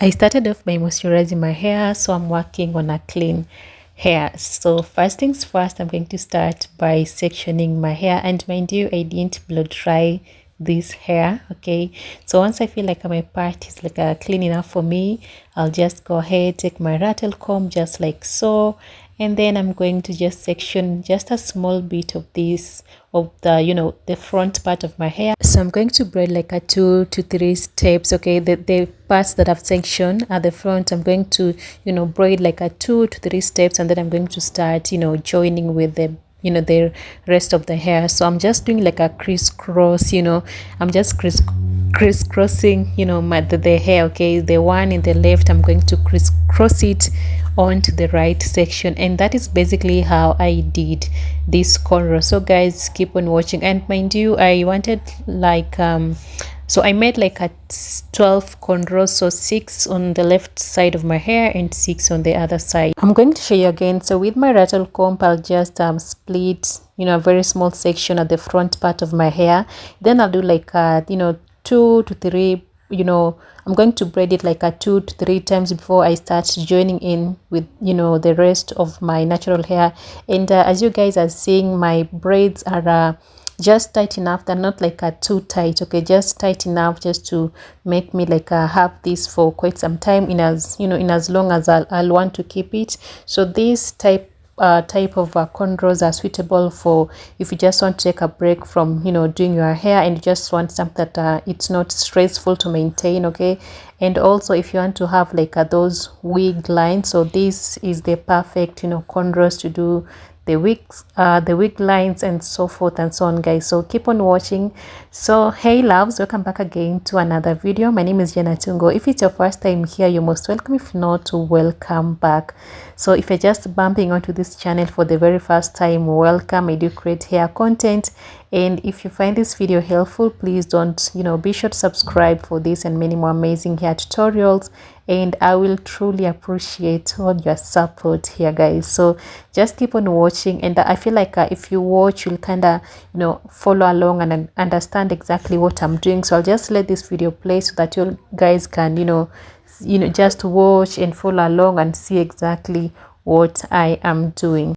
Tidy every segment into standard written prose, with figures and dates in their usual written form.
I started off by moisturizing my hair, so I'm working on a clean hair. So first things first, I'm going to start by sectioning my hair, and mind you, I didn't blow dry this hair. Okay, so once I feel like my part is like clean enough for me, I'll just go ahead, take my rattle comb just like so, and then I'm going to just section just a small bit of this, of the, the front part of my hair. So I'm going to braid like a 2 to 3 steps. Okay, the parts that I've sectioned at the front, I'm going to braid like a 2 to 3 steps, and then I'm going to start joining with the rest of the hair. So I'm just doing like a crisscross. I'm just crisscrossing the hair. Okay, the one in the left, I'm going to crisscross it onto the right section, and that is basically how I did this cornrow. So guys, keep on watching, and mind you, I wanted like so I made like a 12 cornrows, so 6 on the left side of my hair and 6 on the other side. I'm going to show you again. So with my rattle comb, I'll just split a very small section at the front part of my hair. Then I'll do like 2 to 3, I'm going to braid it like a 2 to 3 times before I start joining in with the rest of my natural hair. And as you guys are seeing, my braids are just tight enough. They're not like too tight. Okay, just tight enough just to make me like have this for quite some time, in as long as I'll want to keep it. So this type of cornrows are suitable for if you just want to take a break from doing your hair, and you just want something that it's not stressful to maintain. Okay, and also if you want to have like those wig lines, so this is the perfect cornrows to do the wig lines and so forth and so on, guys. So keep on watching. So hey loves, welcome back again to another video. My name is Jana Tungo. If it's your first time here, you're most welcome. If not, welcome back. So if you're just bumping onto this channel for the very first time, welcome. I do create hair content, and if you find this video helpful, please don't be sure to subscribe for this and many more amazing hair tutorials, and I will truly appreciate all your support here, guys. So just keep on watching, and I feel like if you watch, you'll kind of follow along and understand exactly what I'm doing. So I'll just let this video play so that you guys can just watch and follow along and see exactly what I am doing.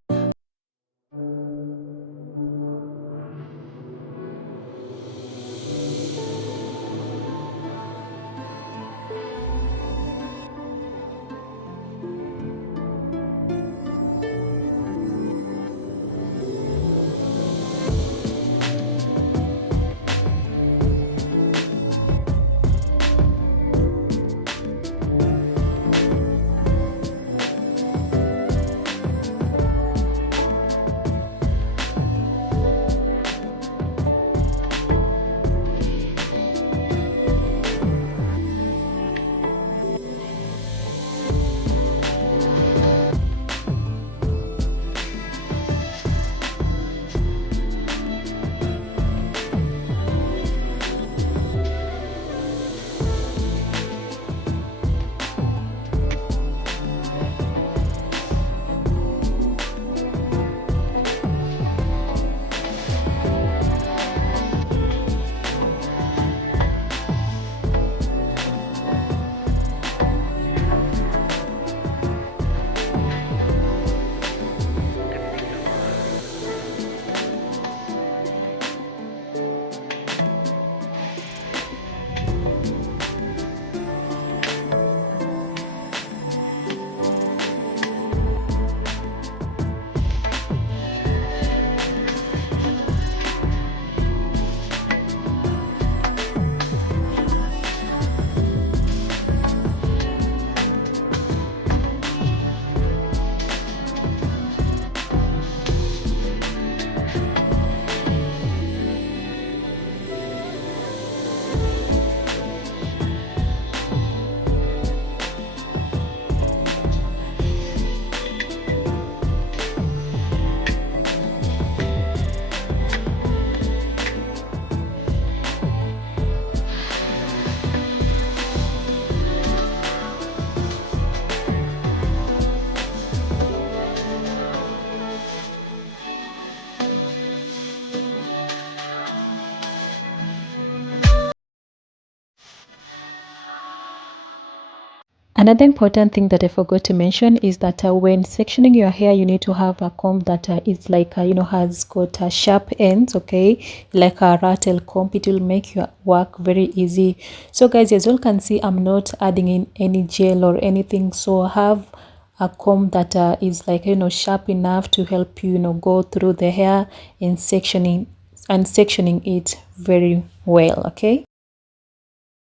Another important thing that I forgot to mention is that when sectioning your hair, you need to have a comb that is like, has got sharp ends, okay? Like a Ratail Comb. It will make your work very easy. So guys, as you all can see, I'm not adding in any gel or anything. So I have a comb that is like, sharp enough to help you, go through the hair and sectioning it very well, okay?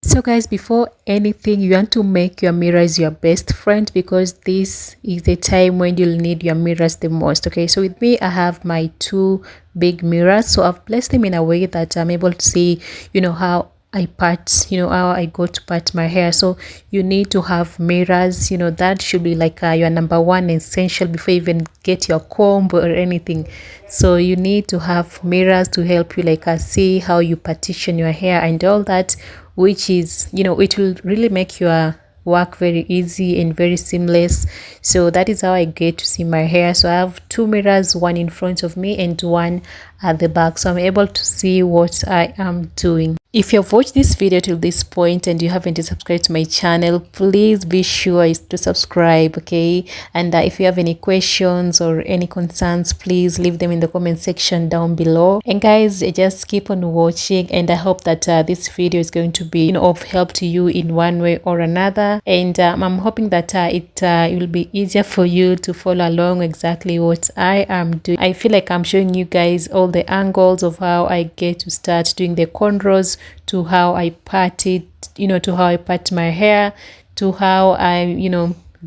So guys, before anything, you want to make your mirrors your best friend, because this is the time when you'll need your mirrors the most. Okay, so with me, I have my two big mirrors. So I've placed them in a way that I'm able to see, how I part, how I go to part my hair. So you need to have mirrors, that should be like your number one essential before you even get your comb or anything. So you need to have mirrors to help you like see how you partition your hair and all that, which is, it will really make your work very easy and very seamless. So that is how I get to see my hair. So I have two mirrors, one in front of me and one at the back, so I'm able to see what I am doing. If you've watched this video till this point and you haven't subscribed to my channel, please be sure to subscribe, okay? And if you have any questions or any concerns, please leave them in the comment section down below. And guys, just keep on watching, and I hope that this video is going to be of help to you in one way or another. And I'm hoping that it will be easier for you to follow along exactly what I am doing. I feel like I'm showing you guys all the angles of how I get to start doing the cornrows, to how I part it, to how I part my hair, to how I,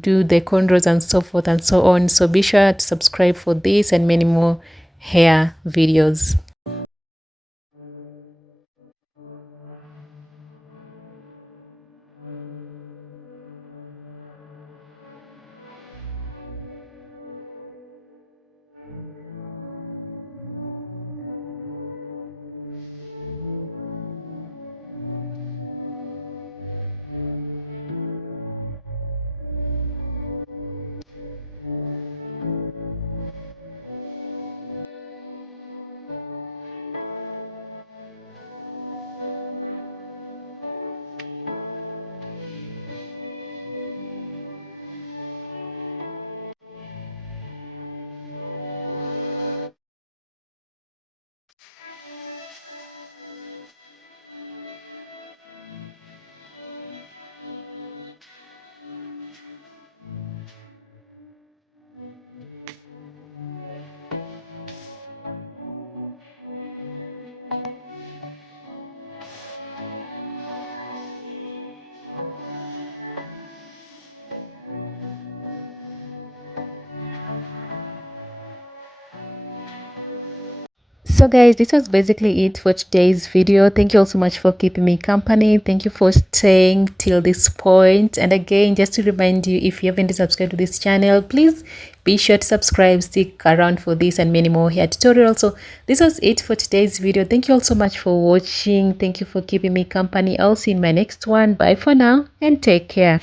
do the cornrows and so forth and so on. So be sure to subscribe for this and many more hair videos. So guys, this was basically it for today's video. Thank you all so much for keeping me company. Thank you for staying till this point. And again, just to remind you, if you haven't subscribed to this channel, please be sure to subscribe, stick around for this and many more hair tutorials. So this was it for today's video. Thank you all so much for watching. Thank you for keeping me company. I'll see you in my next one. Bye for now and take care.